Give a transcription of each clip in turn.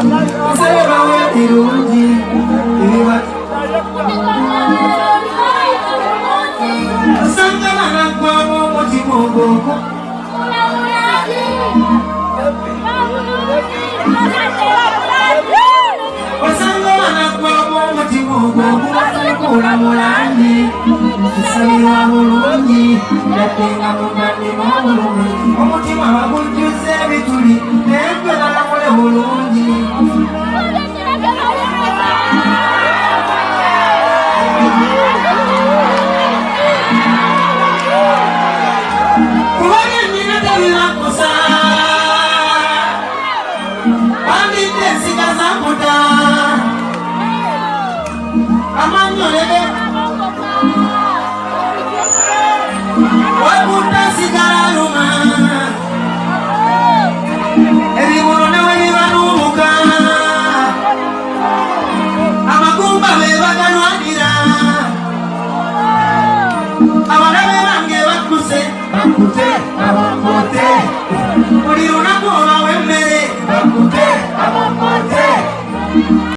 Seba wetirungi Sangana na kwabo motimogo Sangana na kwabo motimogo Kula mulani Sangana mulungi Yatenga mungani mulungi Omutima wabujuze bituli Nempela na mule mulungi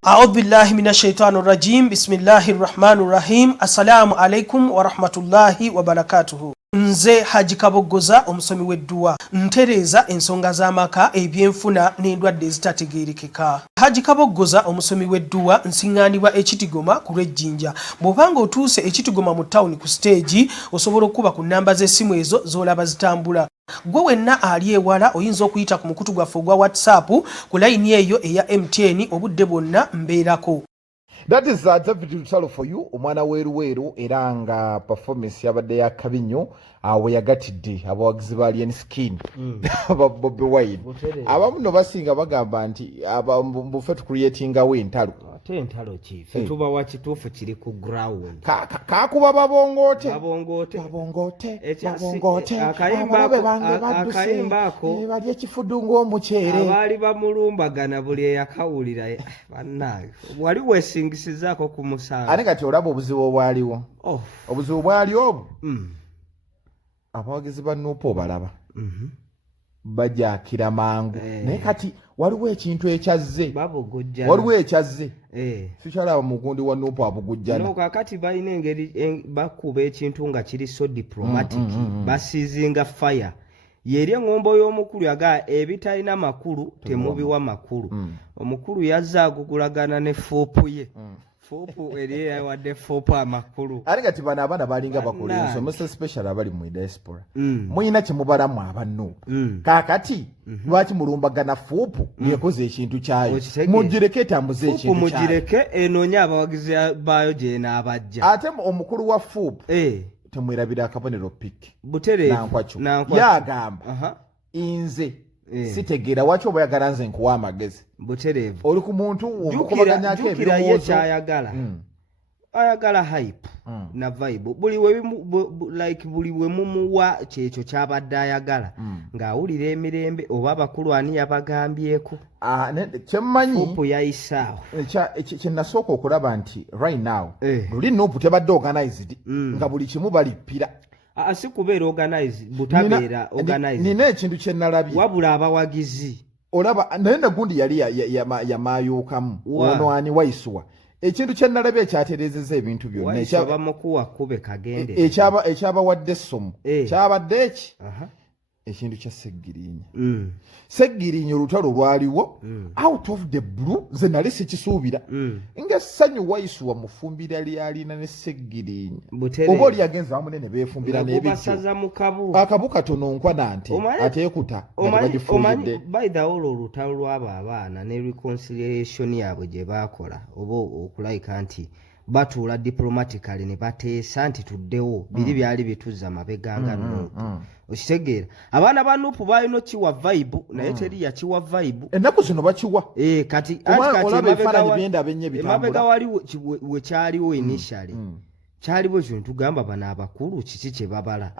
أعوذ بالله من الشيطان الرجيم بسم الله الرحمن الرحيم السلام عليكم ورحمة الله وبركاته Nze Haji Kabogoza omusomi w'edduwa ntereza ensonga z'amaka ebyenfuna n'endwadde ezitategeerekeka. Haji Kabogoza omusomi w'edduwa nsiŋŋaanibwa ekitigoma ku lw'ejjinja. Bw'obanga otuuse ekitigoma mu ttawuni ku siteegi osobola okuba ku nnamba z'essimu ezo z'olaba zitambula. Gwe wenna ali ewala oyinza okuyita ku mukutu gwaffe ogwa WhatsApp ku layini eyo eya MTN obudde bwonna mbeerako. That is David Lutalo for you. Omwana weru eranga performance yabadde ya kabinyo we yagatidde Abawagizi ba alien skin Bobi wine. Abamu no basinga bagamba nti mbufe tu creating awe entalo. Ate entalo chief. Tuba wakituufu kiri ku ground. Kakuba babongote. Akayimba ako. Bali ekifudungo omukyere. Abali bamulumbagana buli yakawulira bannaye. Wali wesingisizaako ku musango. Ate kati olaba obuzibu obwaliwo. Obuzibu bwali obwo. Abawagizi ba Nuupo balaba. Bajakira mangu. Naye kati waliwo ekintu ekyazze. Waliwo ekyazze. Sikyalaba mugundi wa Nuupo abugujjana. No kakati balina engeri bakuba ekintu nga kiri so diplomatic. Basizinga fire. Yeri ngombo y'omukulu yaga ebitalina makulu temubiwa makulu. Omukulu yazza agugulagana ne fopu ye. Fopu eriya wadde fopu amakulu. Aligati bana abana balinga bakola ensomesa special abali mu diaspora. Muyina kimubalamu abannu. Kakati lwaki mulumbagana fopu yekoze ekintu kyayo. Mugireke etambuze ekintu kyayo. Fopu mugireke enonya abawagizi bayo gye n'abajja. Ate omukulu wa fopu temwerabira akabonero piki. Butere nankwacho yagamba inze sitegera wacho boyagala nze nkuwa amagezi buterevu oli ku muntu omukubaganya ke ebirowoozo ayagala hype na vibe buli we like buli we mumuwa kyekyo kyabadde ayagala ng'awulira emirembe oba abakulu ani yabagambyeko kyemmanyi Fupu yayisaawo kyenasooka okulaba nti right now luli Nuupu tebadde organized nga buli kimu balippira si kubeera organized butabeera organized nina ekintu kye nalabye wabula abawagizi olaba naye nagundi yali yamayuukamu ono ani Waisuwa ekintu kye nalabye ekyatereezezza ebintu byonna ekyabamukuwa kube kagende ekyabawadde essomo kyabadde eki ekintu kya Seggirinya Seggirinya olutalo lwaliwo out of the blue nze nali sikisuubira ng'essanyu Waisuwa mufumbira lyalina ne Seggirinya oba oli yagenza wamunene beefumbira n'ebijjo akabu katono nkwa nante ateekuta omanyi by the way olutalo lw'abo abaana ne reconciliation yaabwe gye baakola oba okulayika nti batuula diplomatically ne bateesa nti tuddewo biri byali bituza mabeganga Nuupu okitegeera abaana ba Nuupu balina kiwa vibe naye teri yakiwa vibe ennaku zino bakiwa kati emabega wali we kyaliwo initially kyaliwo ekintu tugamba bano abakulu kiki kye babala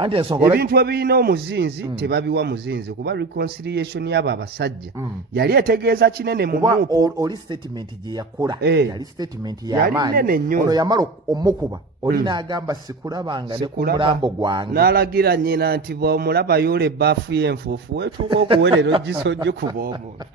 ebintu ebirina omuzinzi tebabiwa muzinzi kuba reconciliation y'abo abasajja yali etegeeza kinene mu Nuupu oli statement gye yakola yali statement y'amaanyi ono yamala omukuba oli n'agamba sikulabanga ne ku mulambo gwange n'alagira nnyina nti bw'omulaba yoola ebbafu y'enfuufu weetuuka okuwerera ogisojje kuba omuntu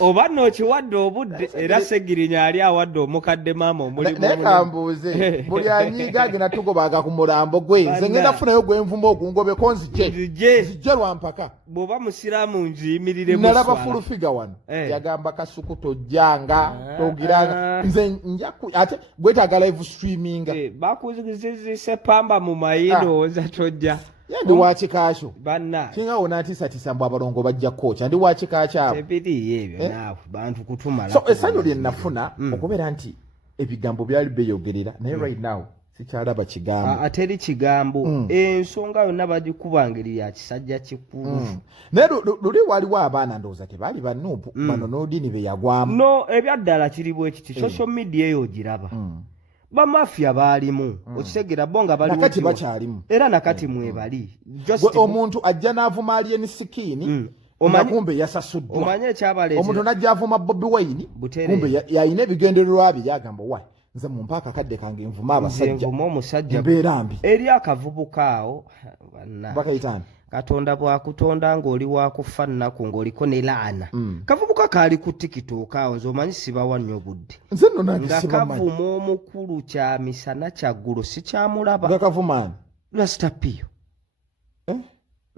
oba n'okiwadde obudde era Segirinya ali awadde omukadde maama omulimu naye kambuuze buli anyiiga agenda tugobanga ku mulambo gwe nze ngenda kufunayo gwenvuma ogungobeko nzijje lwampaka bw'oba musiraamu nziyimirire nalaba fulufiga wano yagamba kasuku tojjanga togiranga nze ate gwetaaga live streaminga bakuzizise pamba mu mayindo oza tojja ndi wakikakyo banna kingawo nantiisatiisa mbu abalongo bajja kkookya ndi wakikakyo abo tebiriyo ebyo naawe bantu kutumala so essanyu lye nafuna okubeera nti ebigambo byali beyogerera naye right now sikyalaba kigambo ateri kigambo ensonga yonna bagikuba ngeri ya kisajja kikulu naye luli waliwo abaana ndowooza tebaali banuupu bano n'odiini be yagwamu no ebyaddala kiri bwe kiti social media eyo ogiraba bamafia baalimu okitegera bo nga nakati bakyalimu era nakati mwebali omuntu ajja n'avuma Alien Skin kumbe yasasuddwa omanye ekyabaleeta omuntu najja avuma Bobi Wine kumbe yalina ebigendererwa bye yagamba wa nze mumpa akakadde kange nvuma abasajja embeera mbi eri akavubuka awo bakayitani Katonda bwakutonda ng'oli wakufa nnaku ng'oliko ne laana kavubuka kaali ku TikTok awo nze omanyi sibawa nnyo budde nze nno nga kavuma omukulu kya misana kya ggulo sikyamulaba nga kavumaani Rasta Pio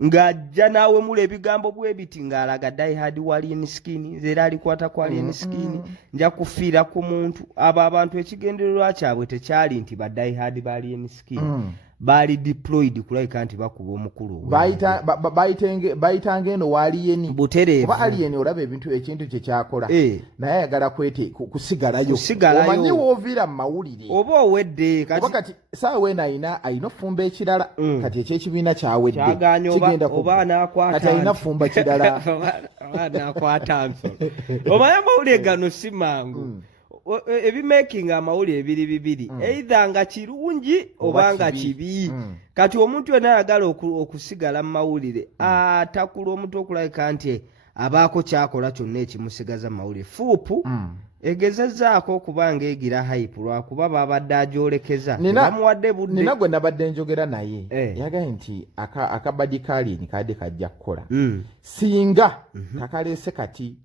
ng'ajja naawe mula ebigambo bwe biti ng'alaga diehard wa Alien Skin nze era alikwata ku Alien Skin nja kufiira ku muntu abo abantu ekigendererwa kyabwe tekyali nti ba diehard ba Alien Skin baali deployed kulabika nti bakuba omukulu bayitanga eno wa Alien butereevu oba Alien olaba ekintu kye kyakola naye ayagala kusigalayo omanyi wooviira mu mawulire oba owedde kati saawa eno ayina fumba ekirala kati ekyekibiina kyawedde oba kati ayina fumba kirala nakwata nsolo omanyi amawulire gano si mangu ebimaking amawulire ebiri bibiri either nga kirungi oba nga kibi kati omuntu yena ayagala okusigala mu mawulire atakula omuntu okulabika nti abaako kyakola kyonna ekimusigaza mu mawulire fuupu egezezaako okubanga egira hype lwakuba babadde agyolekeza bamuwadde budde nina gwe nabadde njogera naye yagaye nti akabadi kaalini kadde kajja kukola singa kakaleese kati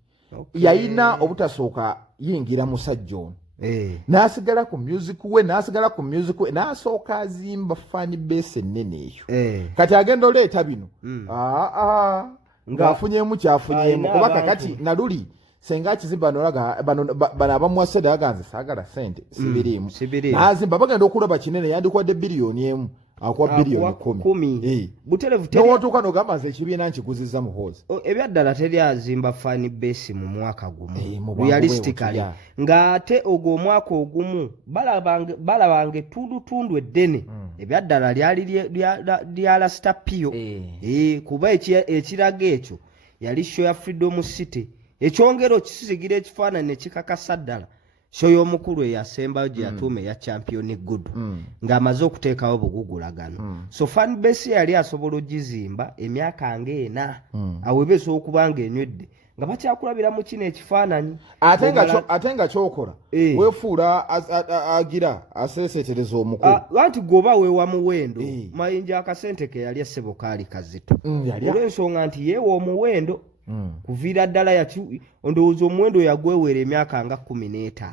yayina obutasooka yingira musajja ono n'asigala ku music we n'asooka azimba fan base ennene eyo kati agenda oleeta bino ng'afunyeemu kyafunyeemu kuba kakati naluli senga akizimba nolaga bano abamuwase daganze saagala sente sibiriimu n'azimba bagenda okulaba kinene yandikuwadde biliyoni emu akuwa biliyoni 10 buterevu n'otuuka n'ogamba nze ekibiina nkiguziza muhoozi ebyaddala teri azimba fan base mu mwaka gumu realistically ng'ate ogwo omwaka ogumu balabanga ettundutundu eddene ebyaddala lyali lya Rasta Pio kuba ekiraga ekyo yali show ya Freedom City ekyongero kisigira ekifaananyi ne kikakasa ddala show y'omukulu eyasembayo gye yatuuma eya champion good ng'amaze okuteekawo bugugulagano so fan base yali asobola ogizimba emyaka ng'ena awebeesa okuba ng'enywedde nga bakyakulabira mu kino ekifaananyi ate nga kyokola weefuula agira aseeseetereza omukulu anti gwoba weewa muwendo mayinja akasente ke yali essebo kaali kazito olw'ensonga nti yeewa omuwendo kuviira ddala ndowooza omuwendo yagwewera emyaka nga 15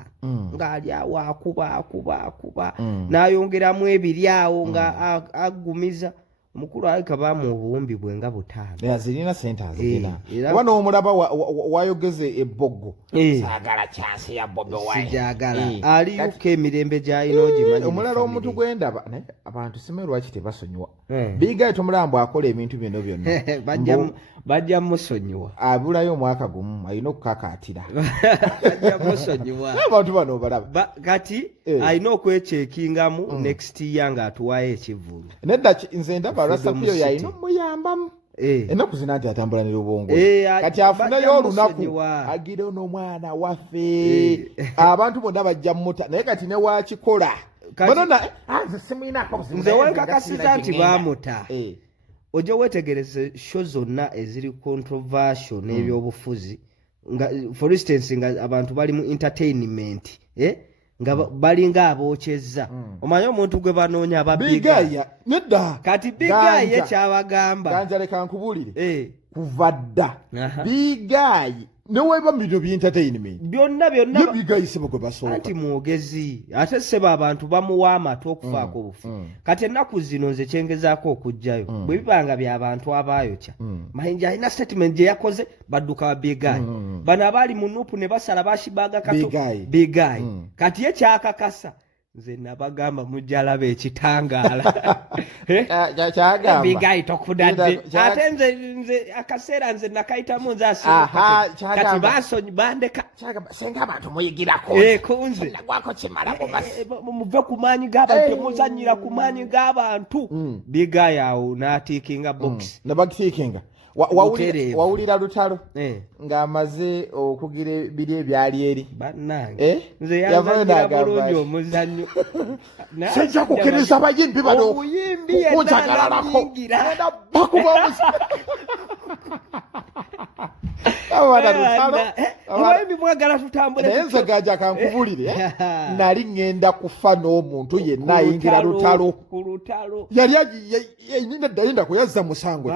ng'ali awo akuba n'ayongeramu ebiri awo nga agumiza omukulu alika baamu obuwumbi bwe nga 5 azirina sente azirina oba n'omulaba wayogeze ebbogo saagala kyansi ya Bobi Wine sijagala aliyuka emirembe gy'alina ogimanyi omulala omuntu gwendaba naye abantu sime lwaki tebasonyiwa bigaye tomulambo akola ebintu bino byonna bajja musonyiwa abulayo omwaka gumu alina okukakaatira bajja musonyiwa abantu bano obalaba kati alina okwecekingamu next year ng'atuwaayo ekivulu nedda nze ndaba Rasta Pio yalina omuyambamu ennaku zina nti atambula ne lubongo kati afunayo olunaku agire n'omwana waffe abantu bonna bajja mmuta naye kati ne wakikola nze wenkakasiza nti baamuta ojja wetegereze show zonna eziri controversial n'ebyobufuzi nga for instance nga abantu bali mu entertainment nga balinga abokyezza omanyi omuntu gwe banoonya Bigaya nedda kati Bigaya kyabagamba ganja leka nkubulire kuva dda Bigayi neweba bino by'entertainment byonna Bigayi sebo gwe basooka anti mwogezi ate sebo abantu bamuwa amatu okufaako obufu kati ennaku zino nze kyengezaako okujjayo bwe bibanga by'abantu abaayokya mayinja alina statement gye yakoze badduka wa Bigayi bano abaali mu nuupu ne basala bashibaga kato Bigayi kati ye kyakakasa nze nabagamba mujjalaba ekitangaala kyagamba Bigayi tokudadde ate nze akaseera nze nakayitamu nze kati bansonyi bandeka senga abantu muyigirako kunze nagwako kimala muve ku maanyi g'abantu temuzanyira ku maanyi g'abantu Bigayi awo n'atiikinga box nabagitiikinga wawulira Lutalo ng'amaze okugira biri ebyali eri bannange nze yazanyira bulungi omuzannyo sijja kukkiriza abayimbi bano obuyimbi yennalanyigira abayimbi mwagala tutambule naye nze gaja kankubulire nali ŋŋenda kufa n'omuntu yenna ayingira Lutalo yali ayingira kuyazza musango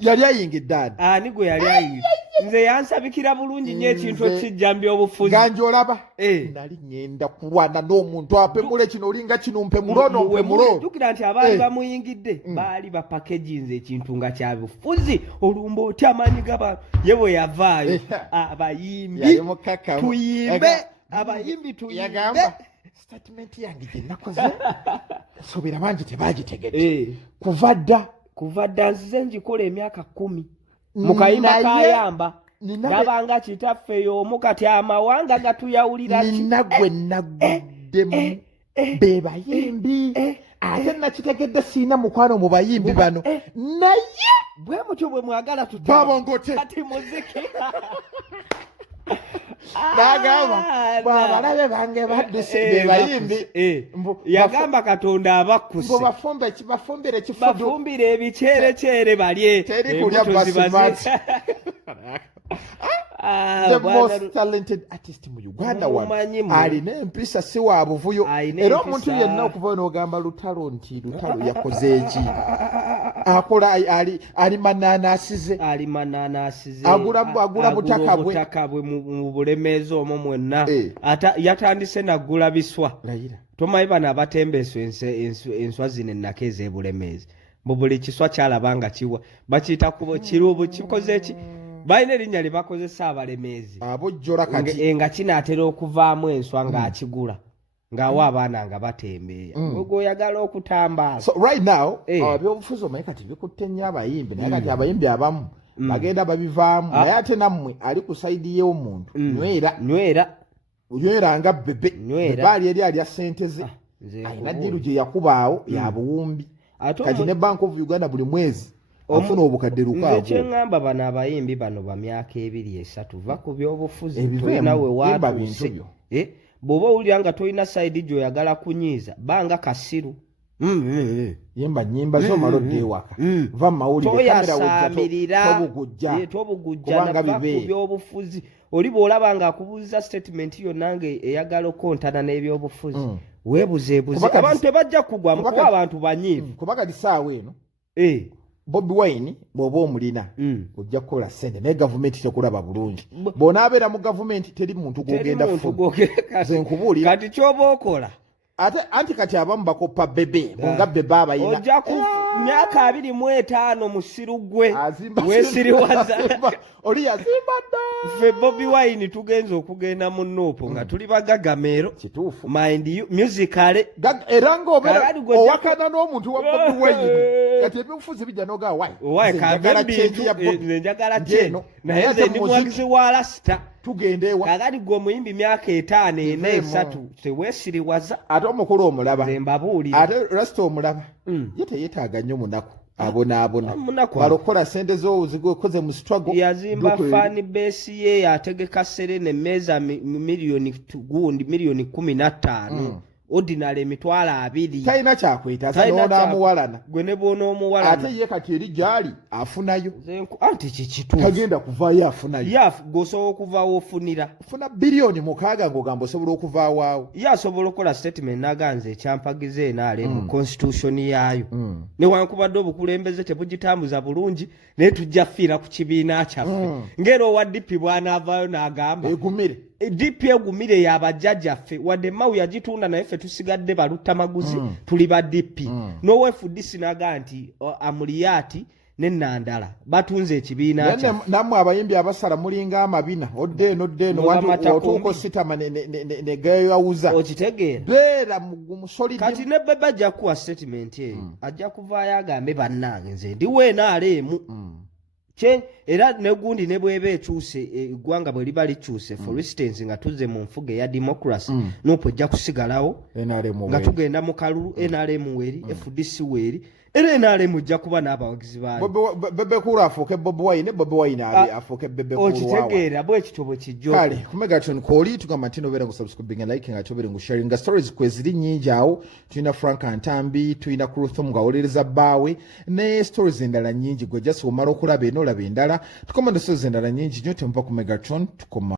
yali ayingidde ani gwe yali ayingidde nze yansabikira bulungi nnyo ekintu ekijjambya obufuzi ganjolaba nali ŋŋenda kulwana n'omuntu apemule kino olinga kino mpemulono mpemulo jjukira nti abaali bamuyingidde baali bapakeginze ekintu nga kya bufuzi olumba otya amaanyi g'abantu ye bwe yavaayo abayimbi tuyimbe abayimbi tuyimbe statement yange gye nakoze sobera bangi tebagitegedde kuva dda nzize njikola emyaka 10 mu kayimba kayamba ndabanga kitaffe y'omu kati amawanga gatuyawulira nina gwe naguddemu be bayimbi ate nakitegedde siina mukwano mu bayimbi bano naye bwe mutyo bwe mwagala Babongote kati muziki nagamba bwabalabe bange badduse be bayimbi yagamba Katonda abakkuse bafumbire kifudu bafumbire ebikyerekyere balye teri kulya basimati the most talented artist mu Uganda wano alina empisa si wa buvuyo era omuntu yenna okuva n'ogamba Lutalo nti Lutalo yakoze eki akola ali mananasize agula butaka bwe mu bulemeezi omwo mwenna yatandise naggula biswa tomanyi bano abatembeeso enswa zino ennaka ez'ebulemeezi mu buli kiswa kyalabanga kiwa bakiyita kirubu kikoze eki balina erinnya lye bakozesa abalemeezi abojjola kati nga kinaatera okuvaamu enswa ng'akigula ng'awa abaana nga batembeeya ogw'oyagala okutambaala so right now ebyobufuzi omanyi kati bikutte nnyo abayimbi naye kati abayimbi abamu bagenda babivaamu naye ate nammwe ali ku sayidi y'omuntu nywera nga bebe ali eri alya ssente ze alina ddiru gye yakubaawo ya buwumbi kati ne Bank of Uganda buli mwezi afuna obukadde lukaago nze kyeŋŋamba bano abayimbi bano bamyaka 2-3 va ku byobufuzi tolinawe waatuuse bw'oba owulira nga tolina sayidi gy'oyagala kunyiiza banga kasiru yemba nnyimba z'omala odda ewaka va mu mawulire tobugujja nava ku byobufuzi oli bw'olaba ng'akubuuza statement yonna nga eyagala okontana n'ebyobufuzi weebuzeebuze abantu tebajja kugwa mukuba abantu banyiivu kuba kati saawa eno Bobi Wine bw'oba omulina ojja kukola ssente naye gavumenti tekulaba bulungi bw'onaabeera mu gavumenti teri muntu gw'ogenda ze nkubuulira kati ky'oba okola ate anti kati abamu bakoppa bebe bonga bebe abayina ojja ku myaka 25 musiru gwe weesiriwaza oli yazimba dda ffe Bobi Wine tugenze okugenda mu Nuupu nga tuli bagagamero kituufu mind you musicale era ng'obeera owakana n'omuntu wa Bobi Wine kati ebyobufuzi bijja n'ogaa njagala kyeno naye nze ndi muwagizi wa lasita tugende ewa kakati gwe omuyimbi myaka 5 4 3 teweesiriwaza ate omukulu omulaba zembabuulira ate rasita omulaba ye teyeetaaga nnyo munaku abonaabona balokola ssente zozikoze mu struggle yazimba fani base ye ategeka Serene meza milioni 15 ordinary emitwalo 2 talina kyakwetaasa n'onaamuwalana gwe ne bw'onoomuwalana ate ye kati eri gyali afunayo anti kikituufu tagenda kuvaayo afunayo g'osobola okuvaawo ofunira ofuna bilioni 6 ng'ogamba osobola okuvaawo awo ye asobola okukola statement n'aganza ekyampagiza enaale mu constitution yaayo newankubadde obukulembeze tebugitambuza bulungi naye tujja fiira ku kibiina kyaffe ng'era owa DP bw'anaavaayo n'agamba egumire DP egumire y'abajjajjaffe wadde mawu yagitunda naye ffe tusigadde balutamaguzi tuli ba DP n'OFDC n'agaa nti amuliyati n'ennandala batunze ekibiina kya nammwe abayimbi abasala mulinga amabina oddeeno otuuka ositama ne geyawuza okitegeera beera musolidi kati ne Bebe ajja kuwa statement eyo ajja kuvaayo agambe bannange nze ndiwo enaaleemu era negundi ne bweba ekyuse eggwanga bwe liba likyuse for instance nga tuzze mu nfuga eya democracy nopo ojja kusigalawo nga tugenda mu kalulu NRM weri FDC weri era NRM ojja kuba n'abawagizi baayo Bebe Cool afuuke Bobi Wine Bobi Wine afuuke Bebe Cool okitegeera bwekityo bwe kijjo kale ku Megatron Koli tugamba nti nobeera ngu subscribing and liking ate obeera ngu sharing nga stories kweziri nnyingi awo tulina Frank Antambi tulina Kuruthum ng'awolereza bbaawe ne stories endala nnyingi gwe just omala okulaba eno olaba endala tukomanda stories endala nnyingi nnyo temuva ku Megatron tukoma